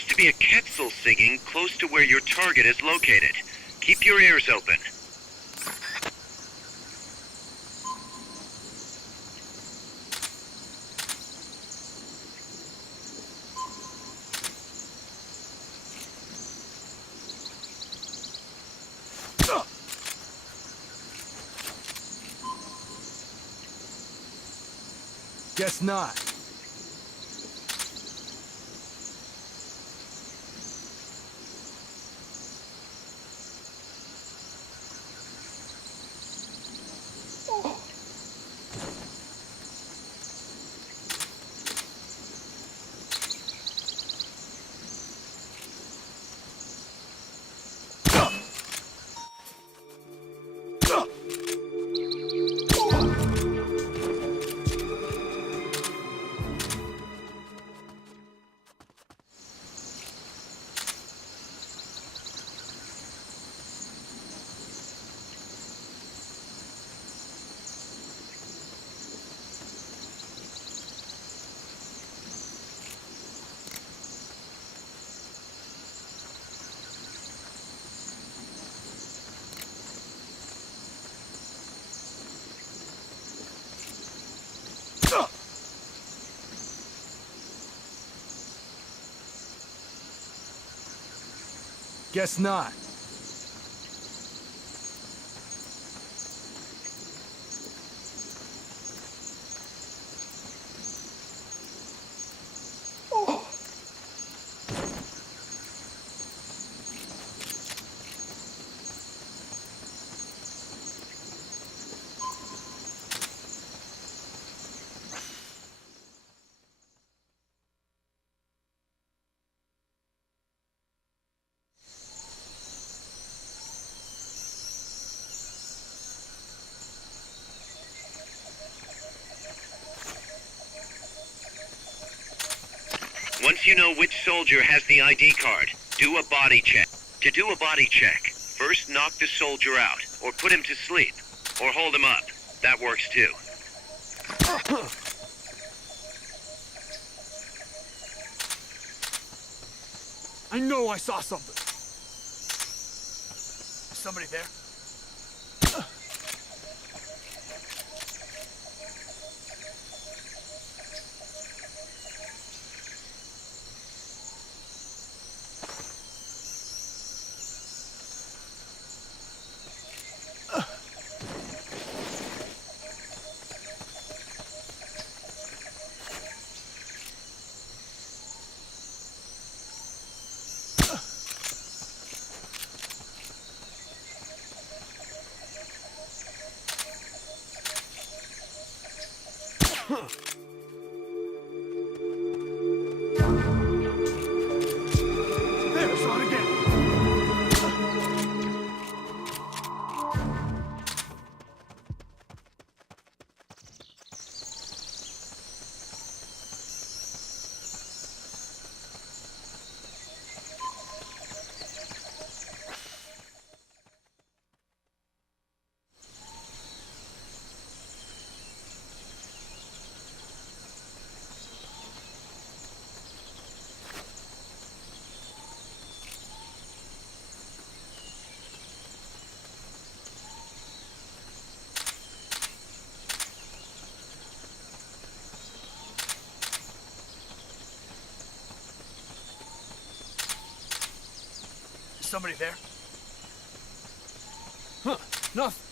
supposed to be a Quetzal singing close to where your target is located. Keep your ears open. Guess not. Guess not. Once you know which soldier has the ID card, do a body check. To do a body check, first knock the soldier out, or put him to sleep, or hold him up. That works too. I know I saw something. Is somebody there? There, saw it again. Somebody there? Huh, nothing.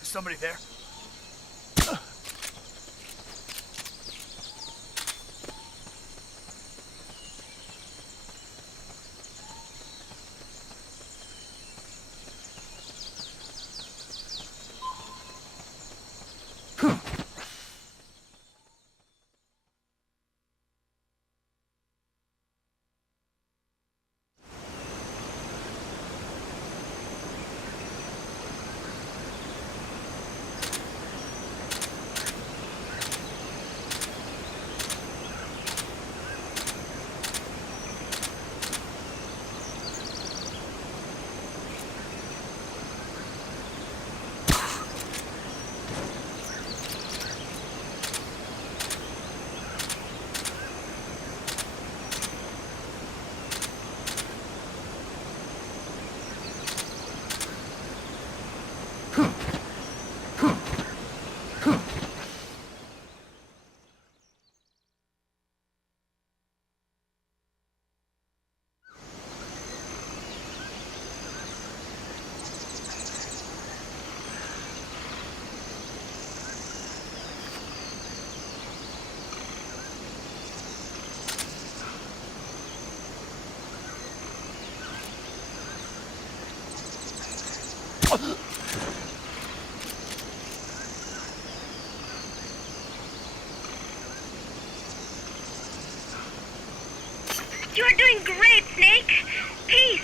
Is somebody there? You're doing great, Snake. Peace.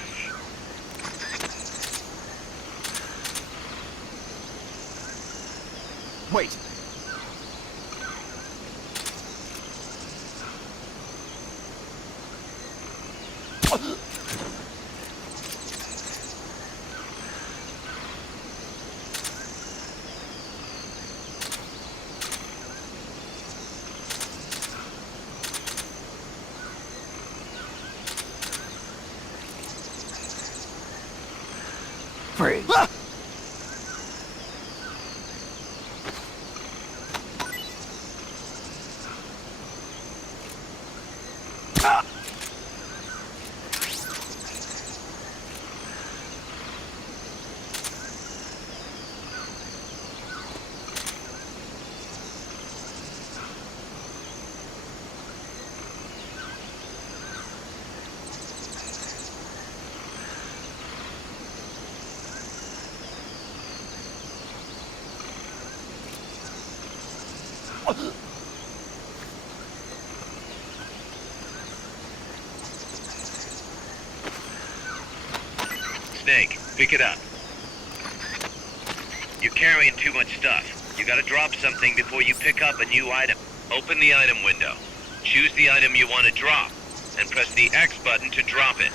Wait. Freeze. Snake, pick it up. You're carrying too much stuff. You gotta drop something before you pick up a new item. Open the item window. Choose the item you want to drop, and press the X button to drop it.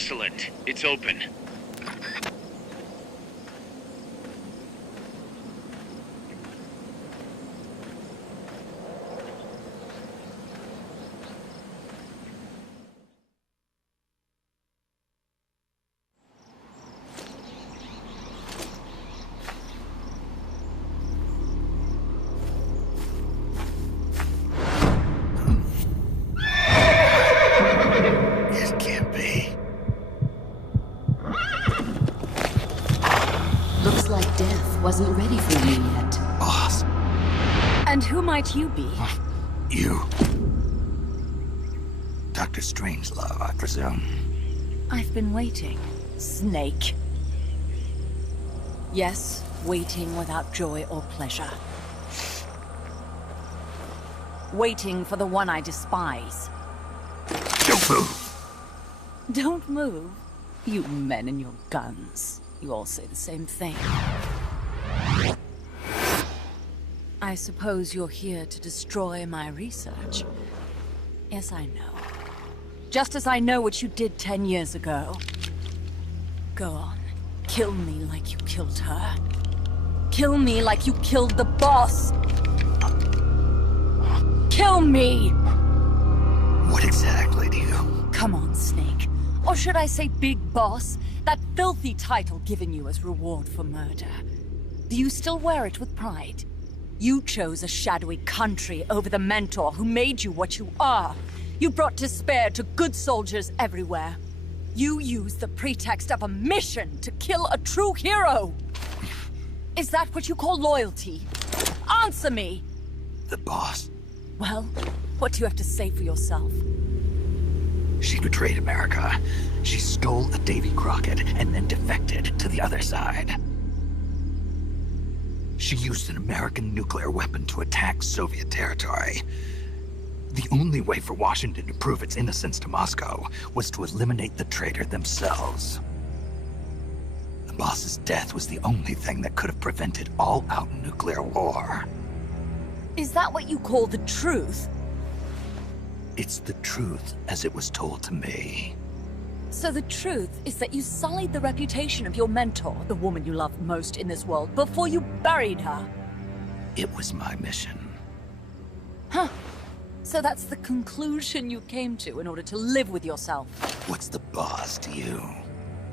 Excellent. It's open. It can't be. Looks like death wasn't ready for you yet. Boss, And who might you be? you. Dr. Strangelove, I presume. I've been waiting, Snake. Yes, waiting without joy or pleasure. Waiting for the one I despise. Don't move. Don't move. You men and your guns. You all say the same thing. I suppose you're here to destroy my research. Yes, I know. Just as I know what you did 10 years ago. Go on. Kill me like you killed her. Kill me like you killed the boss. Kill me! What exactly do you... Come on, Snake. Or should I say Big Boss? That filthy title given you as reward for murder. Do you still wear it with pride? You chose a shadowy country over the mentor who made you what you are. You brought despair to good soldiers everywhere. You used the pretext of a mission to kill a true hero. Is that what you call loyalty? Answer me! The boss. Well, what do you have to say for yourself? She betrayed America. She stole a Davy Crockett and then defected to the other side. She used an American nuclear weapon to attack Soviet territory. The only way for Washington to prove its innocence to Moscow was to eliminate the traitor themselves. The boss's death was the only thing that could have prevented all-out nuclear war. Is that what you call the truth? It's the truth as it was told to me. So the truth is that you sullied the reputation of your mentor, the woman you loved most in this world, before you buried her. It was my mission. Huh. So that's the conclusion you came to in order to live with yourself. What's the boss to you?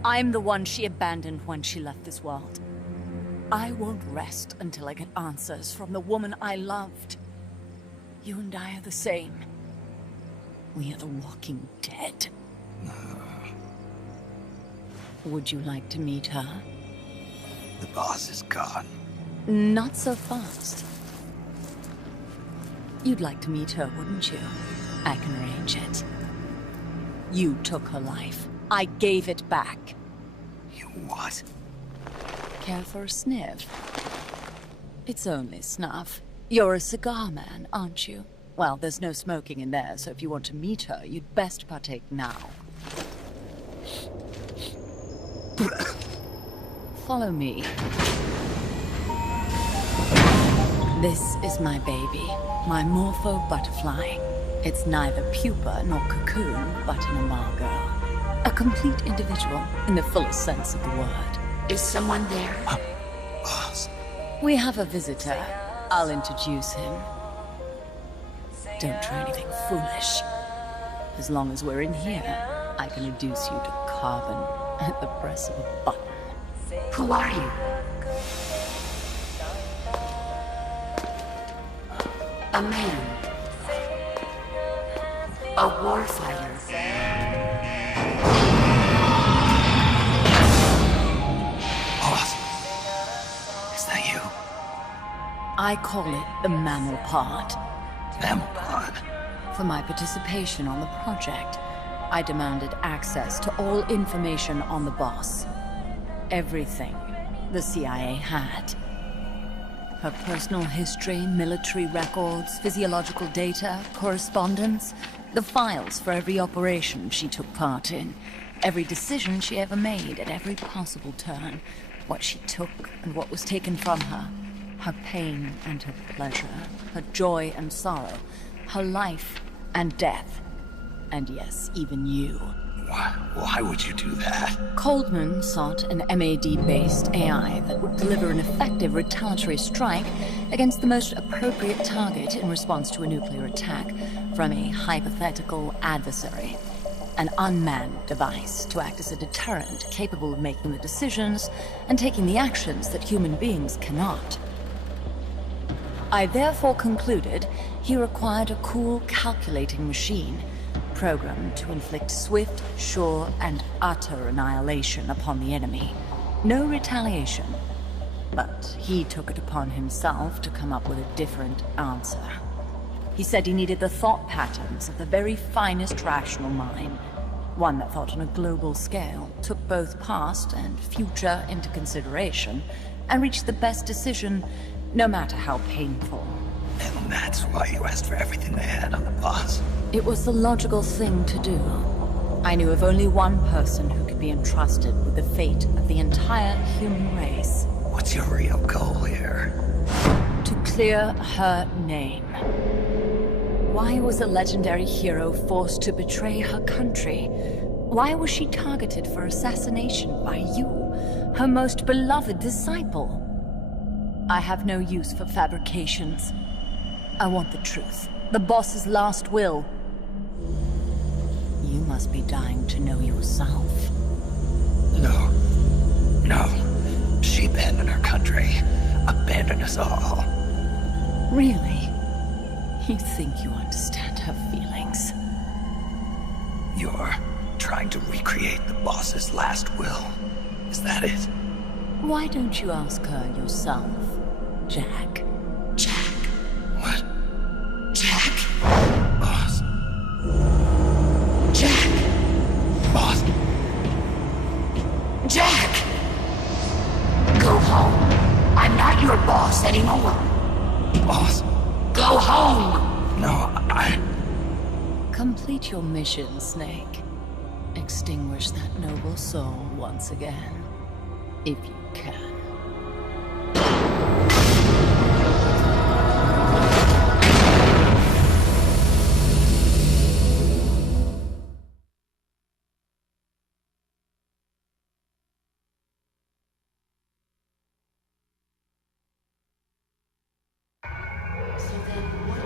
I'm the one she abandoned when she left this world. I won't rest until I get answers from the woman I loved. You and I are the same. We are the walking dead. Would you like to meet her? The boss is gone. Not so fast. You'd like to meet her, wouldn't you? I can arrange it. You took her life. I gave it back. You what? Care for a sniff? It's only snuff. You're a cigar man, aren't you? Well, there's no smoking in there, so if you want to meet her, you'd best partake now. Follow me. This is my baby, my Morpho butterfly. It's neither pupa nor cocoon, but an imago. A complete individual, in the fullest sense of the word. Is someone there? Boss. We have a visitor. I'll introduce him. Don't try anything foolish. As long as we're in here, I can reduce you to carbon at the press of a button. Who are you? A man. A warfighter. Boss. Is that you? I call it the mammal pod. Mammal pod. For my participation on the project, I demanded access to all information on the boss. Everything the CIA had. Her personal history, military records, physiological data, correspondence, the files for every operation she took part in, every decision she ever made at every possible turn, what she took and what was taken from her, her pain and her pleasure, her joy and sorrow, her life and death, and yes, even you. Why would you do that? Coldman sought an MAD-based AI that would deliver an effective retaliatory strike against the most appropriate target in response to a nuclear attack from a hypothetical adversary. An unmanned device to act as a deterrent capable of making the decisions and taking the actions that human beings cannot. I therefore concluded he required a cool, calculating machine, programmed to inflict swift, sure, and utter annihilation upon the enemy. No retaliation. But he took it upon himself to come up with a different answer. He said he needed the thought patterns of the very finest rational mind, one that thought on a global scale, took both past and future into consideration, and reached the best decision, no matter how painful. And that's why you asked for everything they had on the boss. It was the logical thing to do. I knew of only one person who could be entrusted with the fate of the entire human race. What's your real goal here? To clear her name. Why was a legendary hero forced to betray her country? Why was she targeted for assassination by you, her most beloved disciple? I have no use for fabrications. I want the truth. The boss's last will. You must be dying to know yourself. No. She abandoned her country. Abandoned us all. Really? You think you understand her feelings? You're trying to recreate the boss's last will. Is that it? Why don't you ask her yourself, Jack? Jack. What? Jack. Boss. Jack. Boss. Jack! Go home. I'm not your boss anymore. Boss. Go home! No, Complete your mission, Snake. Extinguish that noble soul once again. If you can.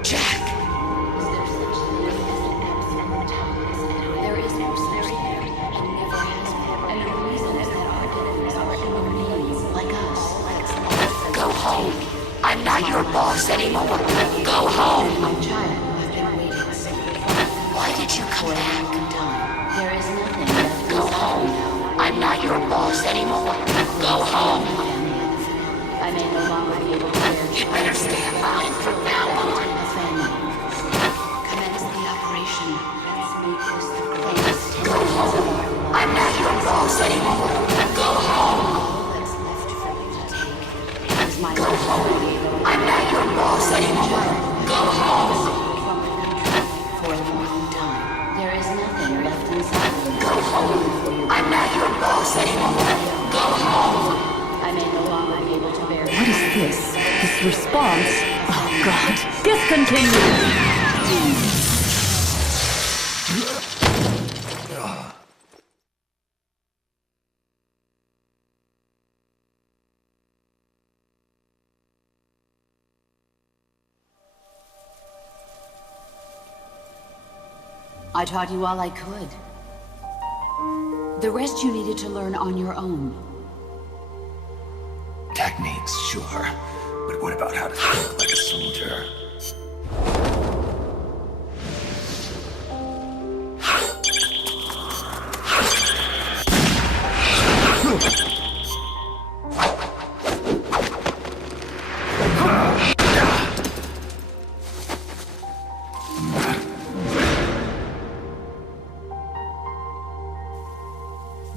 Jack! Go home. I'm not your boss anymore. Go home. Why did you come back? Go home. I'm not your boss anymore. Go home. I may no longer be able to bear. You better stay alive from now on. Commence the operation. Let's make this the greatest. Go home. I'm not your boss anymore. Go home. All that's left for you to take is my Go home. I'm not your boss anymore. Go home. from the country for a long time. There is nothing left inside of me. Go home. I'm not your boss anymore. Go home. I may no longer be able to bear. What is this? This response? Oh God. Discontinue! I taught you all I could. The rest you needed to learn on your own. Techniques, sure. But what about how to think like a soldier?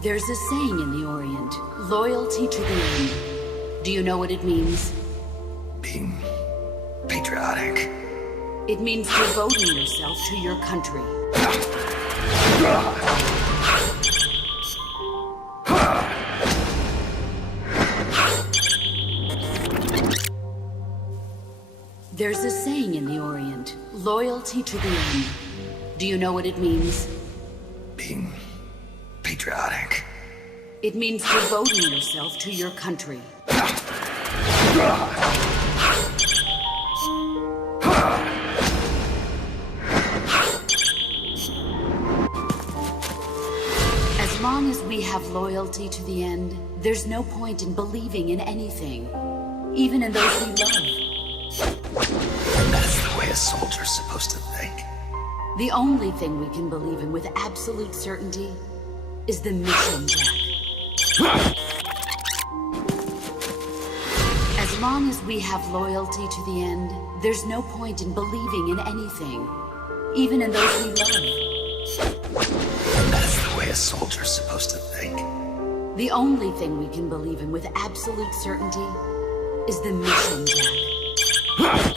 There's a saying in the Orient, loyalty to the end. Do you know what it means? Being patriotic. It means devoting yourself to your country. There's a saying in the Orient, loyalty to the end. Do you know what it means? Being patriotic. It means devoting yourself to your country. As long as we have loyalty to the end, there's no point in believing in anything, even in those we love. And that's the way a soldier's supposed to think. The only thing we can believe in with absolute certainty is the mission, Jack. As long as we have loyalty to the end, there's no point in believing in anything, even in those we love. And that's the way a soldier's supposed to think. The only thing we can believe in with absolute certainty is the mission, Jack.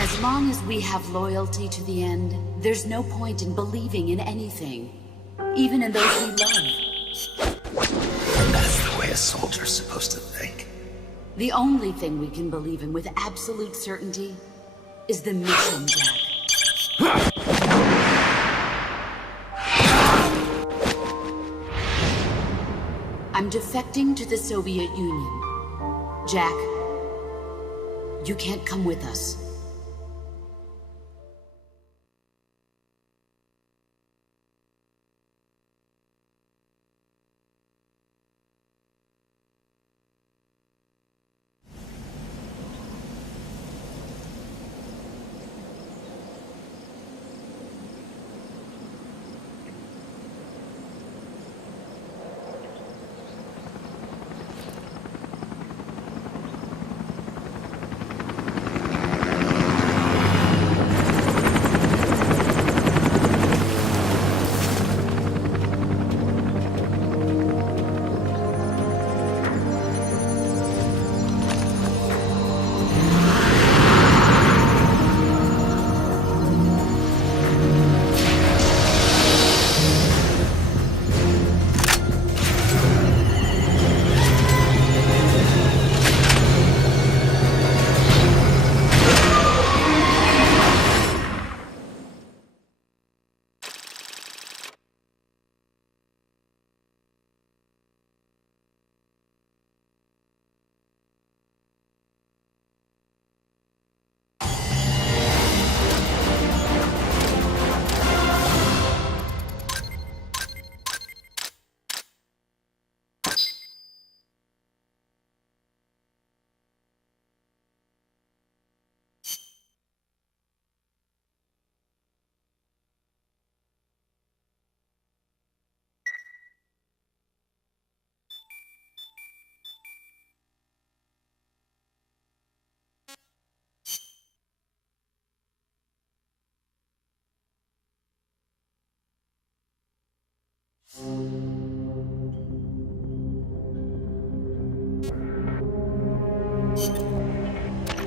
As long as we have loyalty to the end, there's no point in believing in anything, even in those we love. And that's the way a soldier's supposed to think. The only thing we can believe in with absolute certainty is the mission, Jack. I'm defecting to the Soviet Union. Jack, you can't come with us.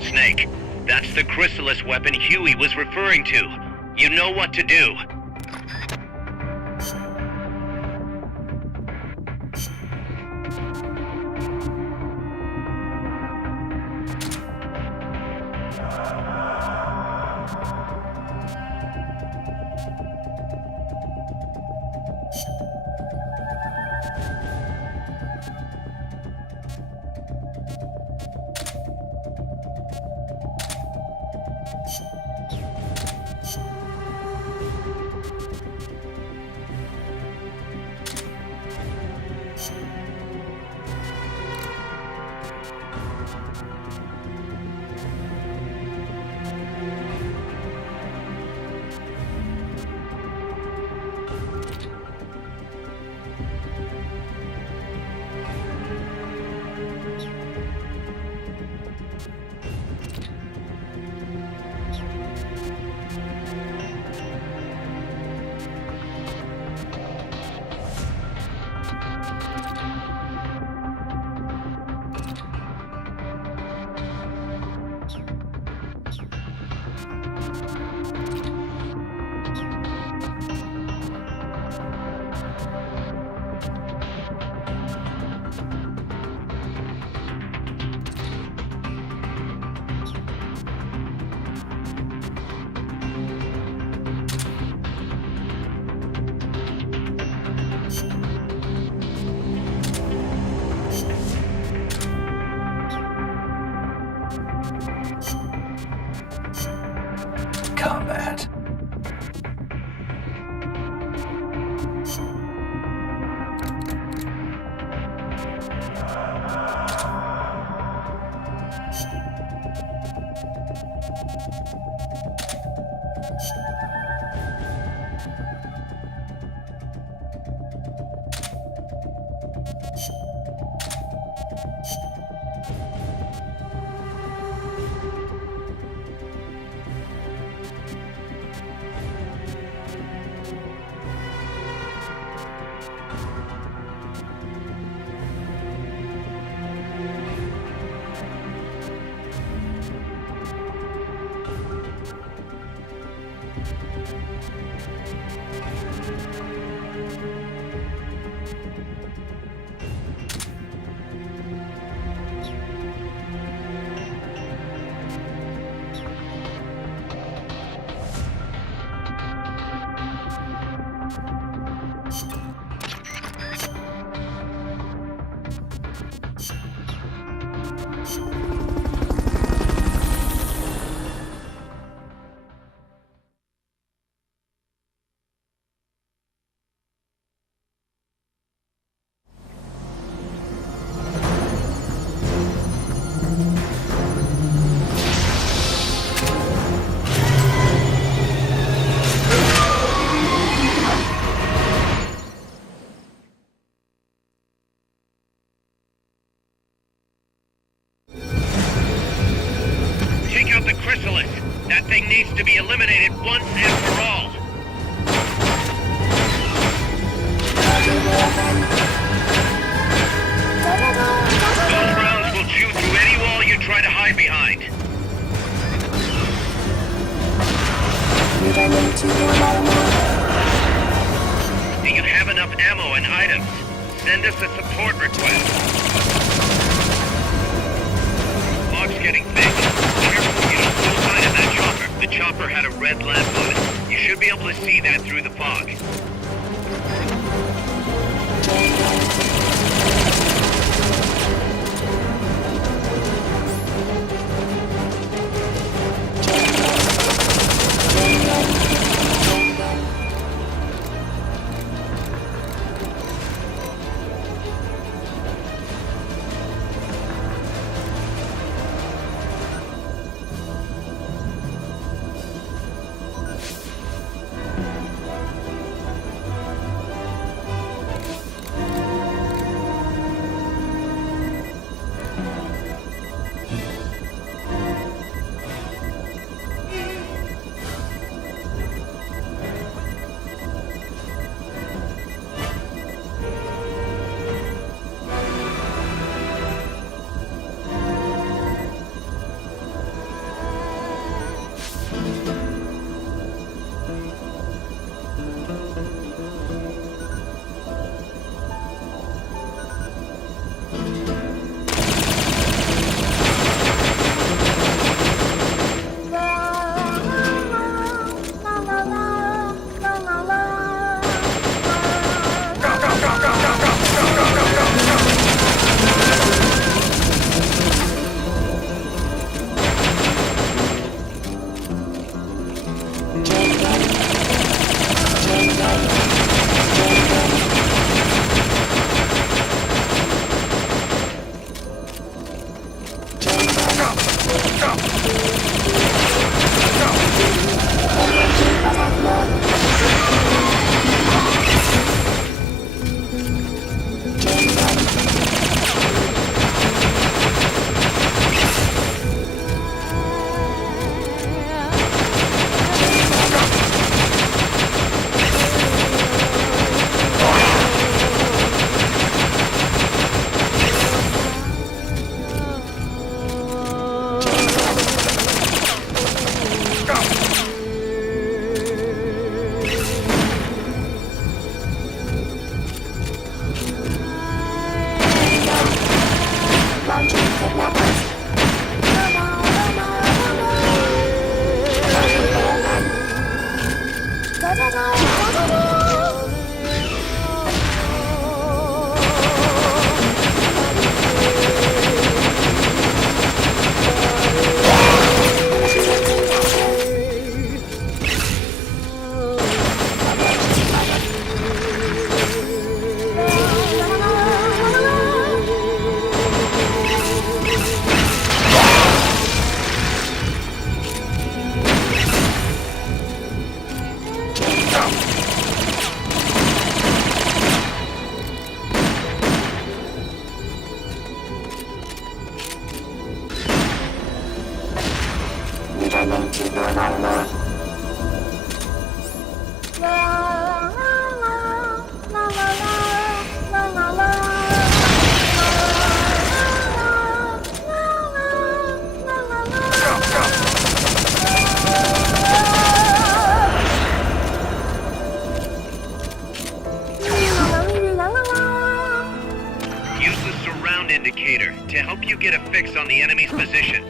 Snake, that's the chrysalis weapon Huey was referring to. You know what to do. combat. Take out the chrysalis. That thing needs to be eliminated once and for all. Those rounds will chew through any wall you try to hide behind. Do you have enough ammo and items? Send us a support request. Fog's getting thick. Careful you don't lose sight of that chopper. The chopper had a red lamp on it. You should be able to see that through the fog. returning to normal. Use the surround indicator to help you get a fix on the enemy's position.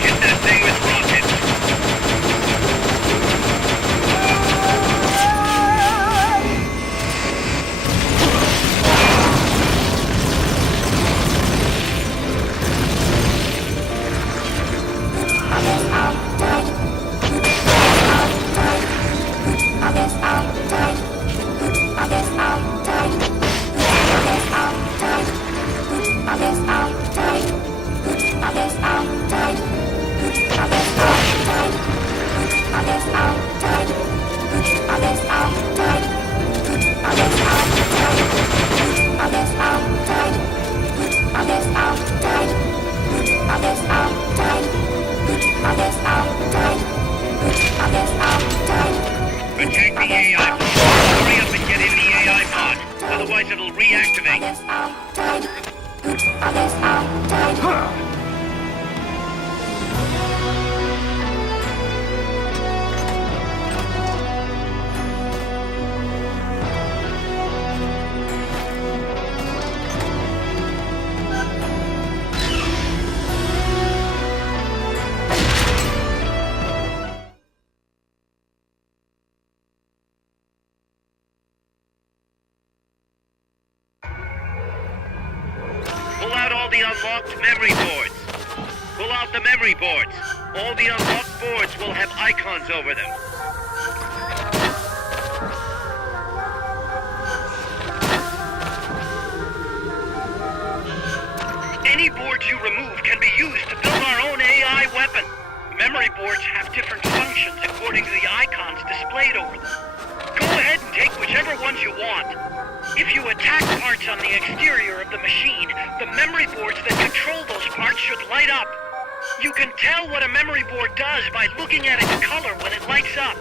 Hit that thing with rockets. Attack the AI pod. Hurry up and get in the AI pod. Otherwise it'll reactivate. Pull out all the unlocked memory boards. Pull out the memory boards. All the unlocked boards will have icons over them. Any boards you remove can be used to build our own AI weapon. Memory boards have different functions according to the icons displayed over them. Go ahead and take whichever ones you want. If you attack parts on the exterior of the machine, the memory boards that control those parts should light up. You can tell what a memory board does by looking at its color when it lights up.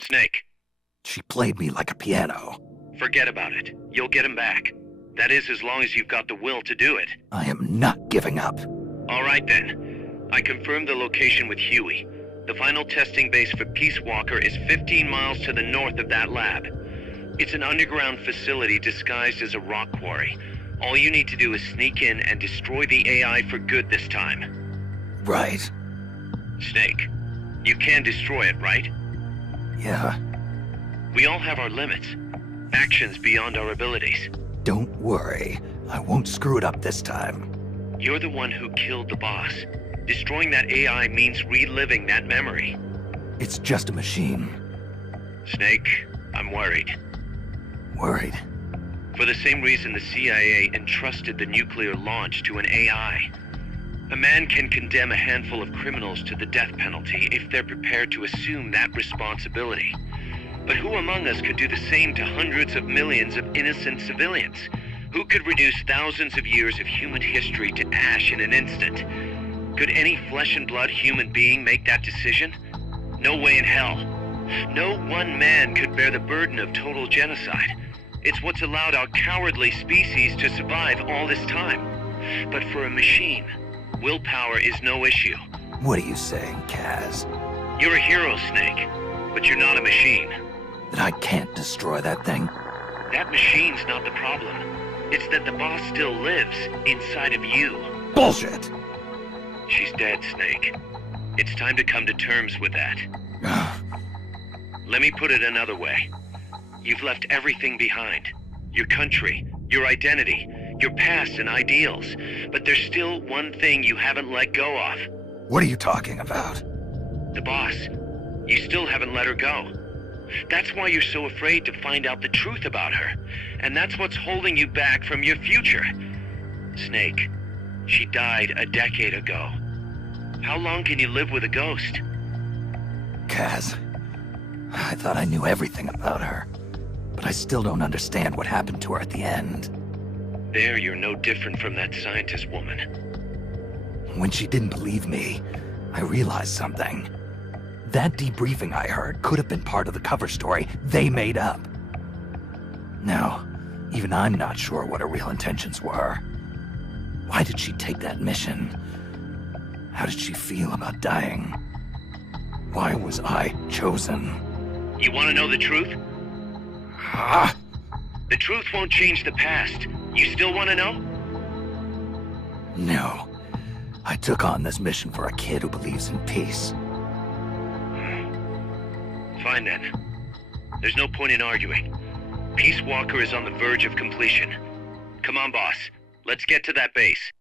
Snake, She played me like a piano. forget about it. You'll get him back. That is, as long as you've got the will to do it. I am not giving up. All right then. I confirmed the location with Huey. The final testing base for Peace Walker is 15 miles to the north of that lab. It's an underground facility disguised as a rock quarry. All you need to do is sneak in and destroy the AI for good this time. Right. Snake, you can destroy it, right? Yeah. We all have our limits. Actions beyond our abilities. Don't worry. I won't screw it up this time. You're the one who killed the boss. Destroying that AI means reliving that memory. It's just a machine. Snake, I'm worried. Worried. For the same reason the CIA entrusted the nuclear launch to an AI. A man can condemn a handful of criminals to the death penalty if they're prepared to assume that responsibility. But who among us could do the same to hundreds of millions of innocent civilians? Who could reduce thousands of years of human history to ash in an instant? Could any flesh and blood human being make that decision? No way in hell. No one man could bear the burden of total genocide. It's what's allowed our cowardly species to survive all this time. But for a machine, willpower is no issue. What are you saying, Kaz? You're a hero, Snake, but you're not a machine. That I can't destroy that thing? That machine's not the problem. It's that the boss still lives inside of you. Bullshit! She's dead, Snake. It's time to come to terms with that. Let me put it another way. You've left everything behind. Your country, your identity, your past and ideals. But there's still one thing you haven't let go of. What are you talking about? The boss. You still haven't let her go. That's why you're so afraid to find out the truth about her. And that's what's holding you back from your future. Snake, she died a decade ago. How long can you live with a ghost? Kaz, I thought I knew everything about her. But I still don't understand what happened to her at the end. There, you're no different from that scientist woman. When she didn't believe me, I realized something. That debriefing I heard could have been part of the cover story they made up. Now, even I'm not sure what her real intentions were. Why did she take that mission? How did she feel about dying? Why was I chosen? You want to know the truth? Ah! The truth won't change the past. You still want to know? No. I took on this mission for a kid who believes in peace. Fine then. There's no point in arguing. Peace Walker is on the verge of completion. Come on, boss. Let's get to that base.